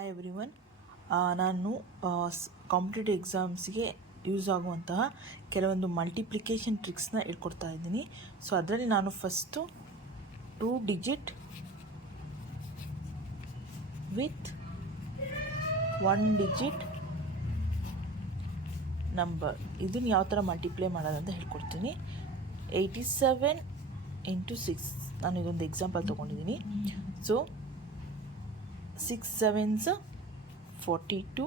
Hi everyone. ನಾನು competitive ಎಕ್ಸಾಮ್ಸ್ಗೆ use ಆಗುವಂತಹ ಕೆಲವೊಂದು ಮಲ್ಟಿಪ್ಲಿಕೇಶನ್ ಟ್ರಿಕ್ಸ್ನ ಹೇಳ್ಕೊಡ್ತಾ ಇದ್ದೀನಿ. ಸೊ ಅದರಲ್ಲಿ ನಾನು first 2 digit with 1 digit number ಇದನ್ನು ಯಾವ ಥರ ಮಲ್ಟಿಪ್ಲೈ ಮಾಡೋದಂತ ಹೇಳ್ಕೊಡ್ತೀನಿ. 87 × 6 ನಾನು ಇದೊಂದು ಎಕ್ಸಾಂಪಲ್ ತೊಗೊಂಡಿದ್ದೀನಿ. So 6 7s 42,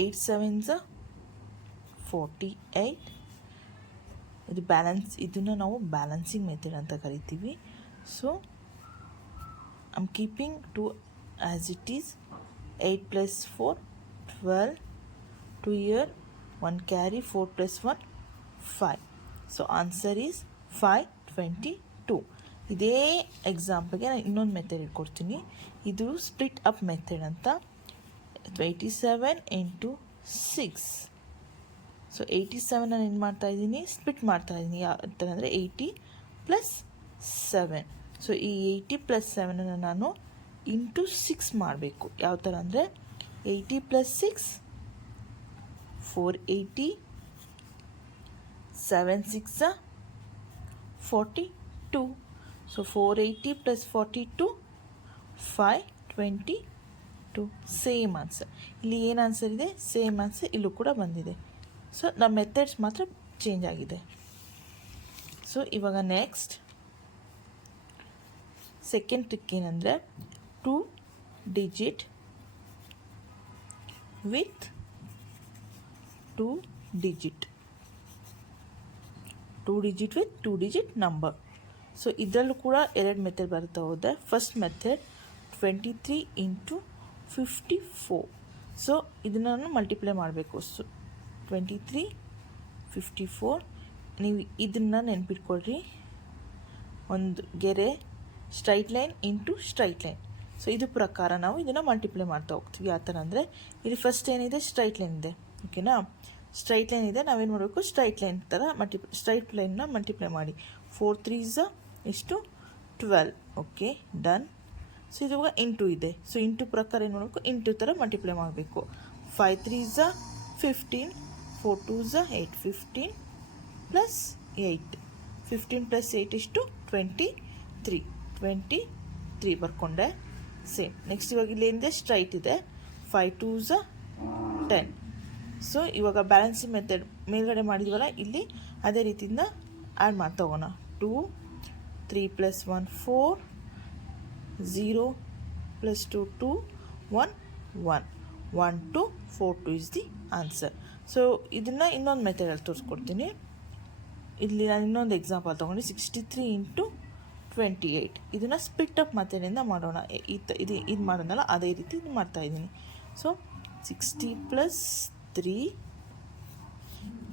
8 7s 48. ಇದು ಇದನ್ನು ನಾವು ಬ್ಯಾಲೆನ್ಸಿಂಗ್ ಮೆಥಡ್ ಅಂತ ಕರಿತೀವಿ. So I am keeping 2 as it is. 8 + 4 12, 2 here, 1 carry, 4 + 1 5. So answer is 522. ಇದೇ ಎಕ್ಸಾಂಪಲ್ಗೆ ನಾನು ಇನ್ನೊಂದು ಮೆಥಡ್ ಇಟ್ಕೊಡ್ತೀನಿ. ಇದು ಸ್ಪ್ಲಿಟ್ ಅಪ್ ಮೆಥಡ್ ಅಂತ. 87 × 6. ಸೊ 87 ನಾನು ಏನು ಮಾಡ್ತಾಯಿದ್ದೀನಿ, ಸ್ಪ್ಲಿಟ್ ಮಾಡ್ತಾಯಿದ್ದೀನಿ. ಯಾವ ಥರ ಅಂದರೆ 80 + 7. ಸೊ ಈ 80 + 7 ನಾನು ಇಂಟು 6 ಮಾಡಬೇಕು. ಯಾವ ಥರ ಅಂದರೆ 80 + 6 480, 7 6 42. ಸೊ 480 + 42 522. Same answer. ಇಲ್ಲಿ ಏನು ಆನ್ಸರ್ ಇದೆ, ಸೇಮ್ ಆನ್ಸರ್ ಇಲ್ಲೂ ಕೂಡ ಬಂದಿದೆ. ಸೊ ನಮ್ಮ ಮೆಥಡ್ಸ್ ಮಾತ್ರ ಚೇಂಜ್ ಆಗಿದೆ. ಸೊ ಇವಾಗ ನೆಕ್ಸ್ಟ್ ಸೆಕೆಂಡ್ ಟ್ರಿಕ್ ಏನಂದರೆ 2 digit with 2 digit. 2 digit with 2 digit number. So ಇದರಲ್ಲೂ ಕೂಡ ಎರಡು ಮೆಥಡ್ ಬರ್ತಾ ಹೋದೆ. First method 23 × 54. ಸೊ ಇದನ್ನು ನಾನು ಮಲ್ಟಿಪ್ಲೈ ಮಾಡಬೇಕು. ಸೊ 23 54. ನೀವು ಇದನ್ನು ನೆನ್ಪಿಟ್ಕೊಳ್ರಿ, ಒಂದು ಗೆರೆ straight line into straight line. So ಇದು ಪ್ರಕಾರ ನಾವು ಇದನ್ನು ಮಲ್ಟಿಪ್ಲೈ ಮಾಡ್ತಾ ಹೋಗ್ತೀವಿ. ಯಾವ ಥರ ಅಂದರೆ ಇಲ್ಲಿ ಫಸ್ಟ್ ಏನಿದೆ, ಸ್ಟ್ರೈಟ್ ಲೈನ್ ಇದೆ. ಓಕೆನಾ, ಸ್ಟ್ರೈಟ್ ಲೈನ್ ಇದೆ. ನಾವೇನು ಮಾಡಬೇಕು, ಸ್ಟ್ರೈಟ್ ಲೈನ್ ಥರ ಸ್ಟ್ರೈಟ್ ಲೈನ್ನ ಮಲ್ಟಿಪ್ಲೈ ಮಾಡಿ. 4 3s ಎಷ್ಟು 12. Okay, done. ಸೊ ಇದು ಇವಾಗ ಇಂಟು ಇದೆ. ಸೊ ಇಂಟು ಪ್ರಕಾರ ಏನು ಮಾಡಬೇಕು, ಇಂಟು ಥರ ಮಲ್ಟಿಪ್ಲೈ ಮಾಡಬೇಕು. 5 3s 15, 4 2s 8, 15 + 8. 15 + 8 ಎಷ್ಟು 23. 23 ಬರ್ಕೊಂಡೆ. ಸೇಮ್. ನೆಕ್ಸ್ಟ್ ಇವಾಗ ಇಲ್ಲಿ ಏನಿದೆ, ಸ್ಟ್ರೈಟ್ ಇದೆ. 5 2s 10. ಸೊ ಇವಾಗ ಬ್ಯಾಲೆನ್ಸಿಂಗ್ ಮೆಥಡ್ ಮೇಲ್ಗಡೆ ಮಾಡಿದ್ವಲ್ಲ, ಇಲ್ಲಿ ಅದೇ ರೀತಿಯಿಂದ ಆ್ಯಡ್ ಮಾಡ್ತಾ ಹೋಗೋಣ. 2 3 + 1 4, 0 + 2 2, 1 1 1 2 4 2 ಇಸ್ ದಿ ಆನ್ಸರ್. ಸೊ ಇದನ್ನು ಇನ್ನೊಂದು ಮೆಥಡಲ್ಲಿ ತೋರಿಸ್ಕೊಡ್ತೀನಿ. ಇಲ್ಲಿ ನಾನು ಇನ್ನೊಂದು ಎಕ್ಸಾಂಪಲ್ ತೊಗೊಂಡು 63 × 28. ಇದನ್ನು ಸ್ಪ್ಲಿಟ್ ಅಪ್ ಮೆಥಡಿಂದ ಮಾಡೋಣ. ಇದು ಮಾಡೋದಲ್ಲ, ಅದೇ ರೀತಿ ಇದು ಮಾಡ್ತಾಯಿದ್ದೀನಿ. ಸೊ 60 + 3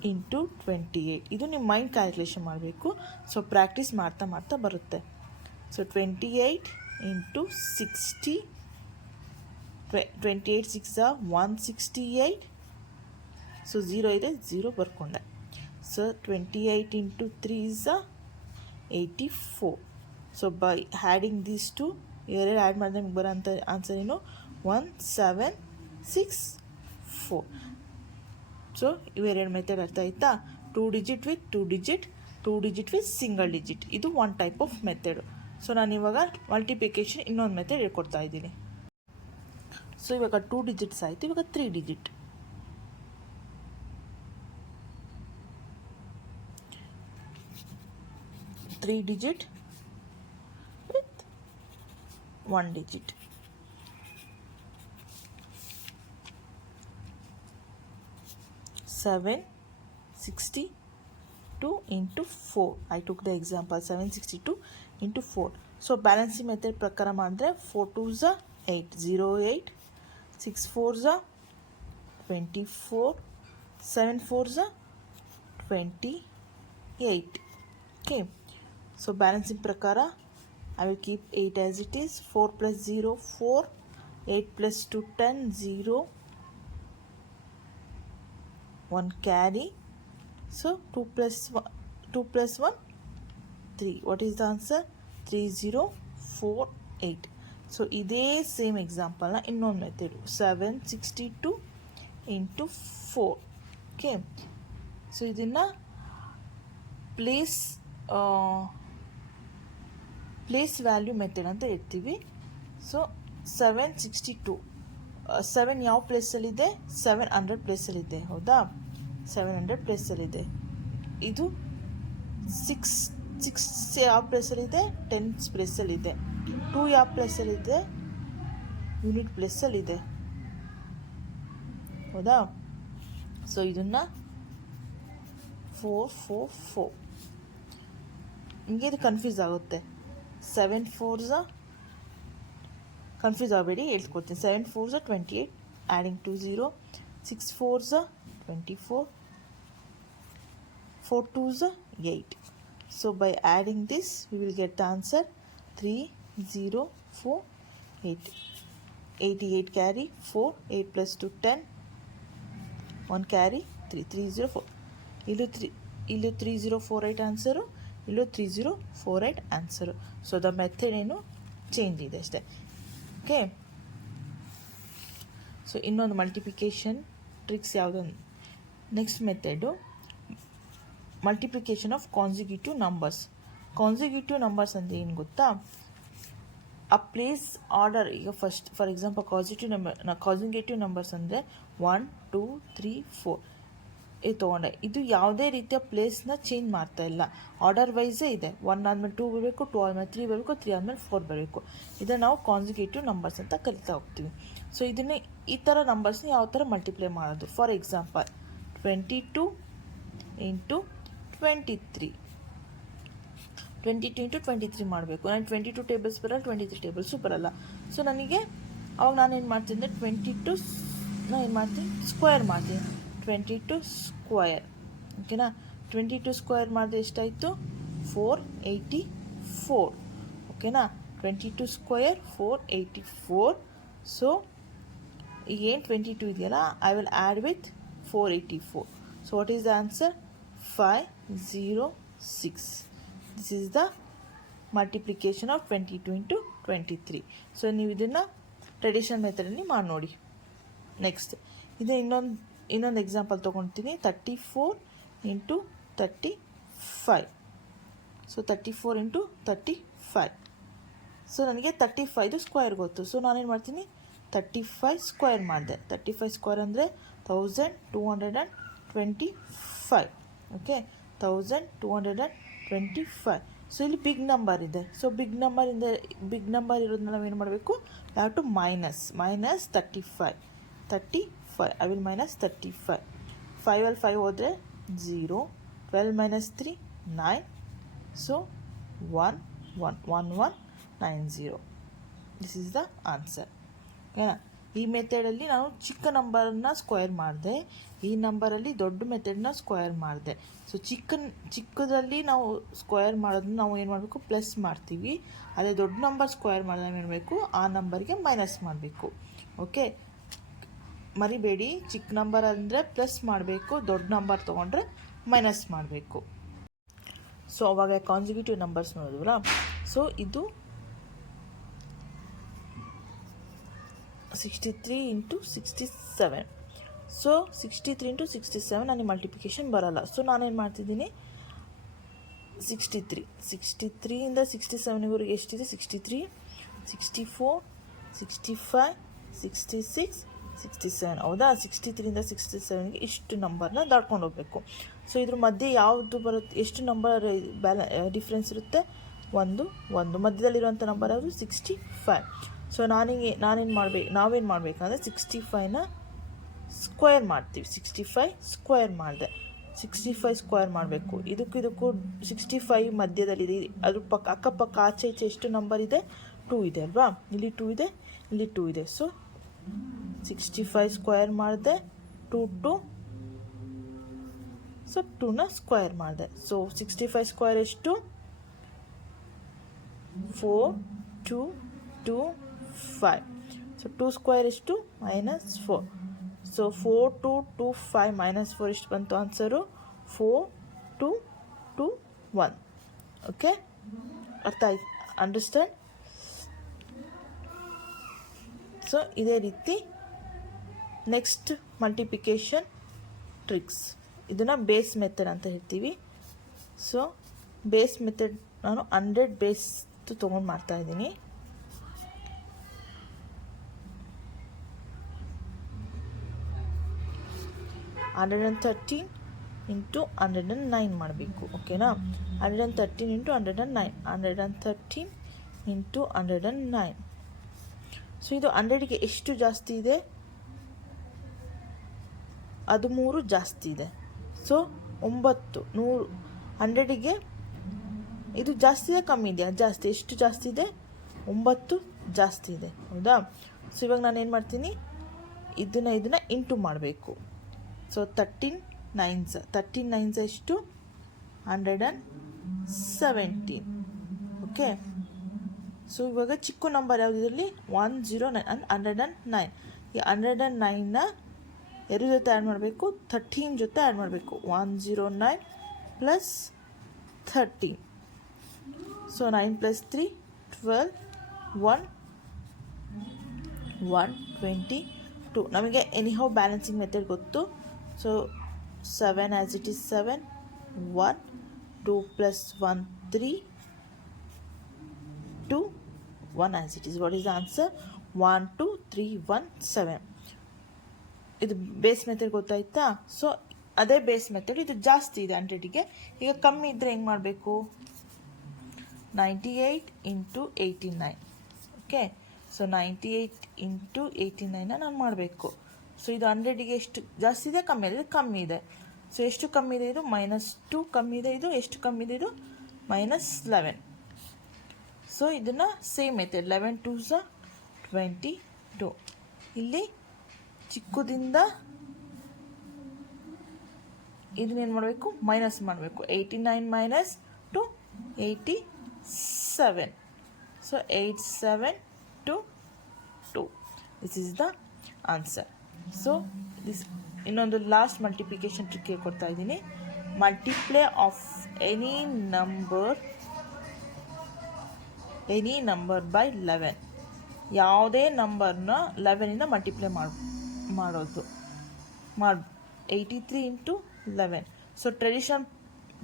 × 28. ಇದು ನಿಮ್ಮ ಮೈಂಡ್ ಕ್ಯಾಲ್ಕುಲೇಷನ್ ಮಾಡಬೇಕು. ಸೊ ಪ್ರಾಕ್ಟೀಸ್ ಮಾಡ್ತಾ ಮಾಡ್ತಾ ಬರುತ್ತೆ. ಸೊ 28 × 60, 28 6 168. ಸೊ 0 ಇದೆ, 0 ಬರ್ಕೊಂಡೆ. So 28 × 3 84. So by adding these two ಎರಡು ಆ್ಯಡ್ ಮಾಡಿದ್ರೆ ನಿಮ್ಗೆ ಬರೋಂಥ ಆನ್ಸರ್ ಏನು, 1764. ಸೊ ಇವೆರಡು ಮೆಥಡ್ ಅರ್ಥ ಆಯ್ತಾ. 2 digit with 2 digit, 2 digit with single digit. ಇದು one type of method. So ನಾನು ಇವಾಗ ಮಲ್ಟಿಪ್ಲಿಕೇಶನ್ ಇನ್ನೊಂದು ಮೆಥಡ್ ಹೇಳ್ಕೊಡ್ತಾ ಇದ್ದೀನಿ. ಸೊ ಇವಾಗ 2 ಡಿಜಿಟ್ಸ್ ಆಯಿತು. ಇವಾಗ 3 digit. 3 digit with 1 digit. 762 × 4. I took the example 762 × 4. So balancing method ಪ್ರಕಾರ ಮಾಡಿದ್ರೆ 4 2s 8, 0 8, 6 4s 24, 7 4s 28. Okay, so balancing ಪ್ರಕಾರ I will keep 8 as it is. 4 + 0 4, 8 + 2 10, 0, 1 carry. So 2 + 1 3. What is the answer? 3048. 8. So ಇದೇ same ಎಕ್ಸಾಂಪಲ್ನ ಇನ್ನೊಂದು method 762 into 4. Okay, so ಇದನ್ನು place value method ಅಂತ ಇರ್ತೀವಿ. So 762 7 ಯಾವ ಪ್ಲೇಸಲ್ಲಿದೆ? 700 ಪ್ಲೇಸಲ್ಲಿದೆ, ಹೌದಾ? 700 ಪ್ಲೇಸಲ್ಲಿದೆ. ಇದು 6 ಯಾವ ಪ್ಲೇಸಲ್ಲಿದೆ? 10 ಪ್ಲೇಸಲ್ಲಿದೆ. 2 ಯಾವ ಪ್ಲೇಸಲ್ಲಿದೆ? ಯೂನಿಟ್ ಪ್ಲೇಸಲ್ಲಿದೆ, ಹೌದಾ? ಸೊ ಇದನ್ನು 444. ನಿಮಗೆ ಇದು ಕನ್ಫ್ಯೂಸ್ ಆಗುತ್ತೆ. 7 4s ಕನ್ಫ್ಯೂಸ್ ಆಗಬೇಡಿ, ಹೇಳ್ಕೊಡ್ತೀನಿ. 7 4s 28, adding 2 0. 6 4s 24, 4 2s 8. So by adding this we will get the answer 3048. 88 carry 4, 8 plus 2 10, 1 carry 3, 304. ಇಲ್ಲೂ 3048 ಆನ್ಸರು, ಇಲ್ಲೂ 3048 ಆನ್ಸರು. ಸೊ ದ ಮೆಥಡ್ ಏನು ಚೇಂಜ್ ಇದೆ ಅಷ್ಟೇ. ಓಕೆ, ಸೊ ಇನ್ನೊಂದು ಮಲ್ಟಿಪ್ಲಿಕೇಶನ್ ಟ್ರಿಕ್ಸ್ ಯಾವುದೊಂದು next method multiplication of consecutive numbers. Consecutive numbers ಅಂದರೆ ಏನು ಗೊತ್ತಾ? ಆ ಪ್ಲೇಸ್ ಆರ್ಡರ್. ಈಗ first for example consecutive numbers ಅಂದರೆ 1 2 3 4 ಇದು ತೊಗೊಂಡೆ. ಇದು ಯಾವುದೇ ರೀತಿಯ ಪ್ಲೇಸ್ನ ಚೇಂಜ್ ಮಾಡ್ತಾ ಇಲ್ಲ, ಆರ್ಡರ್ ವೈಸೇ ಇದೆ. 1 ಆದಮೇಲೆ 2 ಬರಬೇಕು, 2 ಆದಮೇಲೆ 3 ಬರಬೇಕು, 3 ಆದಮೇಲೆ 4 ಬರಬೇಕು. ಇದನ್ನು ನಾವು ಕಾನ್ಸಿಕ್ಯೂಟಿವ್ ನಂಬರ್ಸ್ ಅಂತ ಕರಿತಾ ಹೋಗ್ತೀವಿ. ಸೊ ಇದನ್ನೇ ಈ ಥರ ನಂಬರ್ಸ್ನ ಯಾವ ಥರ ಮಲ್ಟಿಪ್ಲೈ ಮಾಡೋದು? For example 22 into 23. 22 ಇಂಟು 23 ಮಾಡಬೇಕು. ನಾನು 22 ಟೇಬಲ್ಸ್ ಬರಲ್ಲ, 23 ಟೇಬಲ್ಸು ಬರಲ್ಲ. ಸೊ ನನಗೆ ಅವಾಗ ನಾನೇನು ಮಾಡ್ತೀನಿ ಅಂದರೆ 22 ನಾನು ಏನು ಮಾಡ್ತೀನಿ, ಸ್ಕ್ವೇರ್ ಮಾಡ್ತೀನಿ. 22 ಸ್ಕ್ವೇರ್, ಓಕೆನಾ? 22 ಸ್ಕ್ವೇರ್ ಮಾಡಿದ್ರೆ ಎಷ್ಟಾಯಿತು? 484, ಓಕೆನಾ? 22 ಸ್ಕ್ವೇರ್ 484. ಸೊ ಏನು 22 ಇದೆಯಲ್ಲ, I will add with 484. So what is the answer? 506. This is the multiplication of 22 into 23. So ನೀವು ಇದನ್ನು ಟ್ರೆಡಿಷನಲ್ ಮೆಥಡಲ್ಲಿ ಮಾಡಿ ನೋಡಿ. ನೆಕ್ಸ್ಟ್ ಇದು ಇನ್ನೊಂದು ಎಕ್ಸಾಂಪಲ್ ತೊಗೊಳ್ತೀನಿ. 34 ಇಂಟು 35. So 34 into 35. ಸೊ ನನಗೆ 35 ಸ್ಕ್ವೇರ್ ಗೊತ್ತು. ಸೊ ನಾನೇನು ಮಾಡ್ತೀನಿ, 35 ಸ್ಕ್ವೇರ್ ಮಾಡಿದೆ. 35 ಸ್ಕ್ವೇರ್ ಅಂದರೆ 1225. ಓಕೆ, 1225. ಸೊ ಇಲ್ಲಿ ಬಿಗ್ ನಂಬರ್ ಇದೆ. ಸೊ ಬಿಗ್ ನಂಬರ್ ಇರೋದನ್ನ ನಾವೇನು ಮಾಡಬೇಕು? Have to minus 35. I will minus 35. 5 5 ಹೋದರೆ 0. 12 minus 3 9. So 1 1 1 1 9 0. This is the answer. ಓಕೆನಾ? ಈ ಮೆಥಡಲ್ಲಿ ನಾನು ಚಿಕ್ಕ ನಂಬರನ್ನು ಸ್ಕ್ವೇರ್ ಮಾಡಿದೆ, ಈ ನಂಬರಲ್ಲಿ ದೊಡ್ಡ ಮೆಥಡನ್ನ ಸ್ಕ್ವೇರ್ ಮಾಡಿದೆ. ಸೊ ಚಿಕ್ಕದಲ್ಲಿ ನಾವು ಸ್ಕ್ವೇರ್ ಮಾಡೋದನ್ನ ನಾವು ಏನು ಮಾಡಬೇಕು? ಪ್ಲಸ್ ಮಾಡ್ತೀವಿ. ಅದೇ ದೊಡ್ಡ ನಂಬರ್ ಸ್ಕ್ವೇರ್ ಮಾಡಿದ್ರೆ ಏನು ಮಾಡಬೇಕು? ಆ ನಂಬರ್ಗೆ ಮೈನಸ್ ಮಾಡಬೇಕು. ಓಕೆ, ಮರಿಬೇಡಿ, ಚಿಕ್ಕ ನಂಬರ್ ಅಂದರೆ ಪ್ಲಸ್ ಮಾಡಬೇಕು, ದೊಡ್ಡ ನಂಬರ್ ತೊಗೊಂಡ್ರೆ ಮೈನಸ್ ಮಾಡಬೇಕು. ಸೊ ಅವಾಗ ಕಾನ್ಸಿಕ್ಯೂಟಿವ್ ನಂಬರ್ಸ್ ನೋಡಿದ್ವಲ್ಲ. ಸೊ ಇದು 63 ಇಂಟು 67. ಸೊ 63 ಇಂಟು 67 ನನಗೆ ಮಲ್ಟಿಪ್ಲಿಕೇಶನ್ ಬರಲ್ಲ. ಸೊ ನಾನೇನು ಮಾಡ್ತಿದ್ದೀನಿ, 63ಇಂದ 67ವರೆಗೆ ಎಷ್ಟಿದೆ? 63 64 65 66 67, ಹೌದಾ? 63ಇಂದ 67ಗೆ ಇಷ್ಟು ನಂಬರ್ನ ದಾಟ್ಕೊಂಡು ಹೋಗಬೇಕು. ಸೊ ಇದ್ರ ಮಧ್ಯೆ ಯಾವುದು ಬರುತ್ತೆ? ಎಷ್ಟು ನಂಬರ್ ಡಿಫ್ರೆನ್ಸ್ ಇರುತ್ತೆ? ಒಂದು ಮಧ್ಯದಲ್ಲಿರುವಂಥ ನಂಬರ್ ಯಾವುದು? 65. ಸೊ ನಾವೇನು ಮಾಡಬೇಕಂದ್ರೆ 65ನ ಸ್ಕ್ವೇರ್ ಮಾಡ್ತೀವಿ. 65 ಸ್ಕ್ವೇರ್ ಮಾಡಿದೆ. 65 ಸ್ಕ್ವೇರ್ ಮಾಡಬೇಕು. ಇದಕ್ಕೂ 65 ಮಧ್ಯದಲ್ಲಿದೆ. ಅದ್ರ ಅಕ್ಕಪಕ್ಕ ಆಚೆ ಈಚೆ ಎಷ್ಟು ನಂಬರ್ ಇದೆ? 2 ಇದೆ ಅಲ್ವಾ? ಇಲ್ಲಿ 2 ಇದೆ, ಇಲ್ಲಿ 2 ಇದೆ. ಸೊ 65 ಸ್ಕ್ವೇರ್ ಮಾಡಿದೆ, 2 2. ಸೊ 2ನ ಸ್ಕ್ವೇರ್ ಮಾಡಿದೆ. ಸೊ 65 ಸ್ಕ್ವೇರ್ ಎಷ್ಟು? 4 2 2 5. ಸೊ 2 ಸ್ಕ್ವೇರ್ ಎಷ್ಟು? -4. ಸೊ 4 2 2 5 -4 ಎಷ್ಟು ಬಂತು ಆನ್ಸರು? 4 2 2 1. ಓಕೆ, ಅರ್ಥ ಆಯ್ತು? ಅಂಡರ್ಸ್ಟ್ಯಾಂಡ್? ಸೊ ಇದೇ ರೀತಿ ನೆಕ್ಸ್ಟ್ ಮಲ್ಟಿಪ್ಲಿಕೇಶನ್ ಟ್ರಿಕ್ಸ್, ಇದನ್ನು ಬೇಸ್ ಮೆಥಡ್ ಅಂತ ಹೇಳ್ತೀವಿ. ಸೊ ಬೇಸ್ ಮೆಥಡ್ ನಾನು 100 ಬೇಸ್ ತೊಗೊಂಡು ಮಾಡ್ತಾಯಿದ್ದೀನಿ. $113 ಇಂಟು 109 ಮಾಡಬೇಕು. ಓಕೆನಾ? 113 ಇಂಟು 109, 113 ಇಂಟು 109. ಸೊ ಇದು 100ಗೆ ಎಷ್ಟು ಜಾಸ್ತಿ ಇದೆ? 13 ಜಾಸ್ತಿ ಇದೆ. ಸೊ 9 100 100ಗೆ ಇದು ಜಾಸ್ತಿ ಇದೆ ಕಮ್ಮಿ ಇದೆಯಾ? ಜಾಸ್ತಿ. ಎಷ್ಟು ಜಾಸ್ತಿ ಇದೆ? 9 ಜಾಸ್ತಿ ಇದೆ. ಹೌದಾ? ಸೊ ಇವಾಗ ನಾನು ಏನು ಮಾಡ್ತೀನಿ, ಇದನ್ನು ಇಂಟು ಮಾಡಬೇಕು. ಸೊ 13 9s ಎಷ್ಟು? 117. ಓಕೆ. ಸೊ ಇವಾಗ ಚಿಕ್ಕ ನಂಬರ್ ಯಾವುದು ಇದರಲ್ಲಿ? 109 ಅಂದರೆ 109. ಈ 109ನ ಎರಡು ಜೊತೆ ಆ್ಯಡ್ ಮಾಡಬೇಕು, 13 ಜೊತೆ ಆ್ಯಡ್ ಮಾಡಬೇಕು. 109 ಪ್ಲಸ್ 13. So 9 plus 3 12, 122. ನಮಗೆ ಎನಿಹೌ ಬ್ಯಾಲೆನ್ಸಿಂಗ್ ಮೆಥಡ್ ಗೊತ್ತು. So 7 as it is 7, 1 2 plus 1 3, 2 1 as it is. What is the answer? 1 2 3 1 7. ಇದು ಬೇಸ್ ಮೆಥಡ್ ಗೊತ್ತಾಯ್ತಾ? ಸೊ ಅದೇ ಬೇಸ್ ಮೆಥಡ್. ಇದು ಜಾಸ್ತಿ ಇದೆ 100ಗೆ. ಈಗ ಕಮ್ಮಿ ಇದ್ದರೆ ಹೆಂಗೆ ಮಾಡಬೇಕು? 98 ಇಂಟು 89. ಓಕೆ. ಸೊ 98 ಇಂಟು 89ನ ನಾನು ಮಾಡಬೇಕು. ಸೊ ಇದು 100ಗೆ ಎಷ್ಟು ಜಾಸ್ತಿ ಇದೆ ಕಮ್ಮಿ ಇದೆ? ಕಮ್ಮಿ ಇದೆ. ಸೊ ಎಷ್ಟು ಕಮ್ಮಿ ಇದೆ? ಇದು -2 ಕಮ್ಮಿ ಇದೆ. ಇದು ಎಷ್ಟು ಕಮ್ಮಿ ಇದೆ? ಇದು -11. ಸೊ ಇದನ್ನು ಸೇಮ್ ಮೆಥಡ್ 11 2s 22. ಇಲ್ಲಿ ಚಿಕ್ಕದಿಂದ ಇದನ್ನೇನು ಮಾಡಬೇಕು? ಮೈನಸ್ ಮಾಡಬೇಕು. 89 minus 2 87. So 8722. This is the answer. So this ಇನ್ನೊಂದು ಲಾಸ್ಟ್ ಮಲ್ಟಿಪ್ಲಿಕೇಶನ್ ಟ್ರಿಕ್ ಹೇಳ್ಕೊಡ್ತಾ ಇದ್ದೀನಿ. Multiply of any number by 11. ಯಾವುದೇ ನಂಬರ್ನ 11ಇಂದ ಮಲ್ಟಿಪ್ಲೈ ಮಾಡೋದು. 83 ಇಂಟು 11. ಸೊ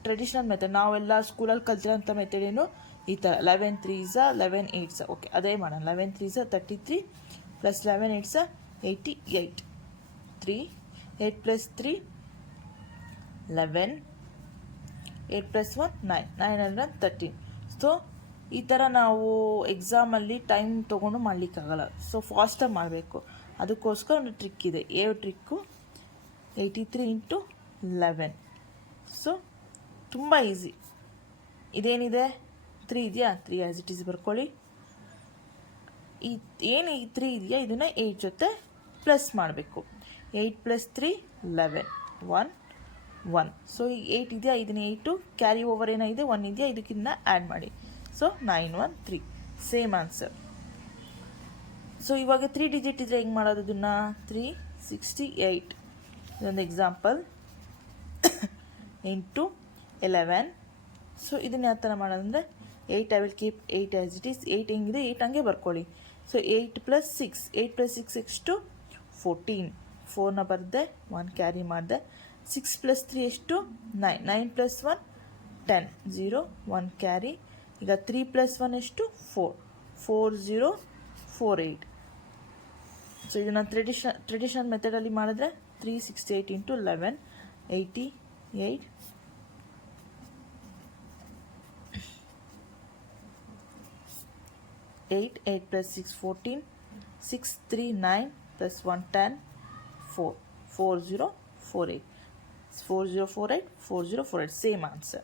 ಟ್ರೆಡಿಷನಲ್ ಮೆಥಡ್ ನಾವೆಲ್ಲ ಸ್ಕೂಲಲ್ಲಿ ಕಲ್ತಿರೋಂಥ ಮೆಥಡ್ ಏನು? ಈ ಥರ 11 3s 11 8s. ಓಕೆ, ಅದೇ ಮಾಡೋಣ. 11 3s 33 plus 11 8s 88. 3 8 plus 3 11, 8 plus 1 9, 913. So ಈ ಥರ ನಾವು ಎಕ್ಸಾಮಲ್ಲಿ ಟೈಮ್ ತೊಗೊಂಡು ಮಾಡಲಿಕ್ಕಾಗಲ್ಲ. ಸೊ ಫಾಸ್ಟಾಗಿ ಮಾಡಬೇಕು. ಅದಕ್ಕೋಸ್ಕರ ಒಂದು ಟ್ರಿಕ್ ಇದೆ. Trick 83 into 11. ಸೊ ತುಂಬ ಈಸಿ. ಇದೇನಿದೆ? 3 ಇದೆಯಾ? 3 ಆ್ಯಸ್ ಇಟ್ ಈಸ್ ಬರ್ಕೊಳ್ಳಿ. ಈ 3 ಇದೆಯಾ ಇದನ್ನು 8 ಜೊತೆ ಪ್ಲಸ್ ಮಾಡಬೇಕು. 8 ಪ್ಲಸ್ 3 11, 1 1. ಸೊ ಈ 8 ಇದೆಯಾ? ಇದನ್ನ 8 ಕ್ಯಾರಿ ಓವರ್ ಏನಾಗಿದೆ? 1 ಇದೆಯಾ? ಇದಕ್ಕಿಂತ ಆ್ಯಡ್ ಮಾಡಿ. ಸೊ 913. Same answer. ಸೊ ಇವಾಗ 3 ಡಿಜಿಟ್ ಇದ್ದರೆ ಹೆಂಗೆ ಮಾಡೋದು? ಇದನ್ನು 368. ಇದೊಂದು ಎಕ್ಸಾಂಪಲ್. ಇಂಟು 11. ಸೊ ಇದನ್ನು ಯಾವ ಥರ ಮಾಡೋದಂದರೆ 8 I will keep 8 as it is. 8 ಹೆಂಗಿದೆ 8 ಹಂಗೆ ಬರ್ಕೊಳ್ಳಿ. ಸೊ 8 ಪ್ಲಸ್ 6, 8 ಪ್ಲಸ್ 6 ಎಷ್ಟು? 14. 4ನ ಬರೆದೆ, 1 ಕ್ಯಾರಿ ಮಾಡಿದೆ. 6 ಪ್ಲಸ್ 3 ಎಷ್ಟು? 9. 9 ಪ್ಲಸ್ 1 10, 0 1 ಕ್ಯಾರಿ. ಈಗ 3 ಪ್ಲಸ್ 1 ಎಷ್ಟು? 4, 4048. ಸೊ ಇದನ್ನು ಟ್ರೆಡಿಷನಲ್ ಮೆಥಡಲ್ಲಿ ಮಾಡಿದ್ರೆ 368 into 11 88. 8 plus 6 14, 6 3 9 plus 1 10, 4 4048. 4048 4048. Same answer.